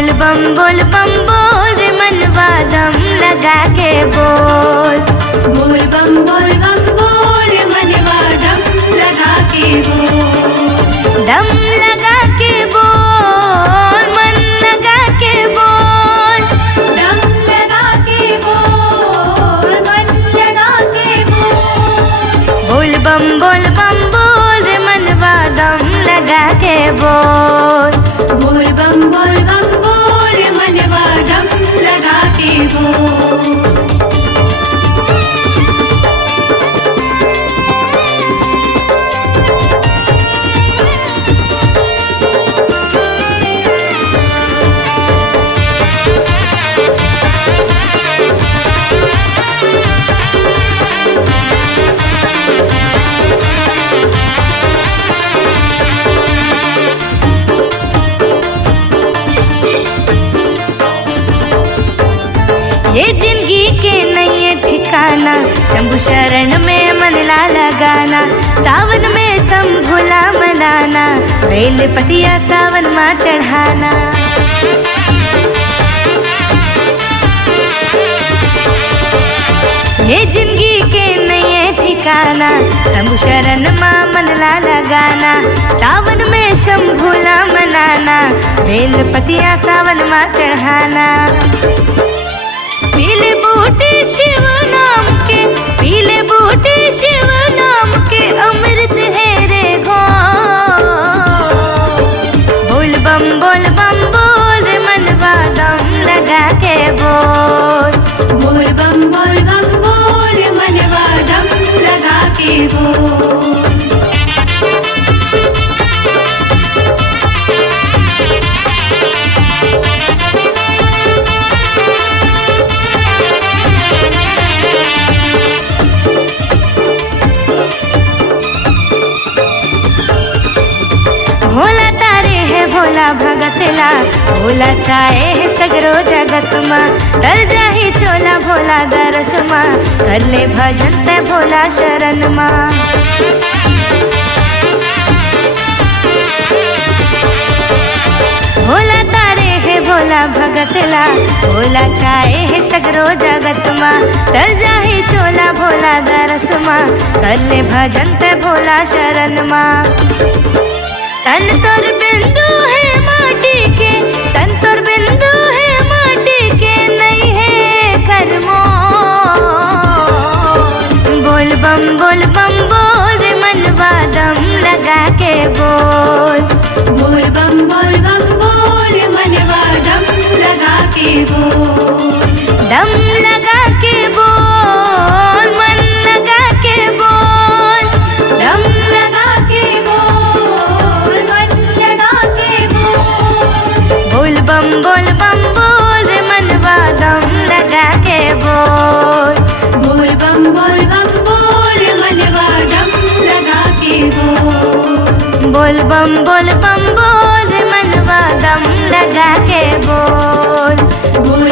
बोल बम बोल रे मनवा दम लगा के बोल। बोल बम बोल रे मनवा दम लगा के बोल। दम लगा के बोल, मन लगा के बोल। दम लगा के बोल, मन लगा के बोल। बोल बम बोल रे मनवा दम लगा के बोल। बोल बम बोल रे मनवा दम लगा के बोल। ये जिंदगी के नहीं है ठिकाना, शंभु शरण में मन ला लगाना। सावन में शंभुला मनाना, बेल पतिया सावन माँ चढ़ाना। ये जिंदगी के नहीं है ठिकाना, शंभु शरण माँ मन ला लगाना। सावन में शंभुला मनाना, बेल पतिया सावन माँ चढ़ाना। पीले बूटे शिव नाम के, पीले बूटे शिव नाम के अमृत है रे घोल। बोल बम बोल रे मनवा दम लगा के बोल। बोल बम बोल मनवा दम लगा के बोल। भोला तारे है भोला भगतला, भोला छाए है सगरो जगत माँ। तर जाही चोला भोला दरस माँ, कर ले भजन ते भोला शरण माँ। भोला तारे है भोला भगतला, भोला छाए है सगरो जगत माँ। तर जाही चोला भोला दरस माँ, कर ले भजन ते भोला शरण माँ। तन तोर बिंदु है माटी के, तन तोर बिंदु है माटी के, नहीं है कर्मो। बोल बम बोल रे मनवा दम लगा के बोल। बोल बम बोल मनवा दम लगा के बोल। दम लगा के बोल, मन लगा के बोल। दम लगा के बोल, मन लगा के बोल। बोल बम बोल रे मनवा दम लगा के बोल। बोल बम बोल मनवा दम लगा के बोल। बोल बम बोल रे मनवा दम लगा के बोल। बोल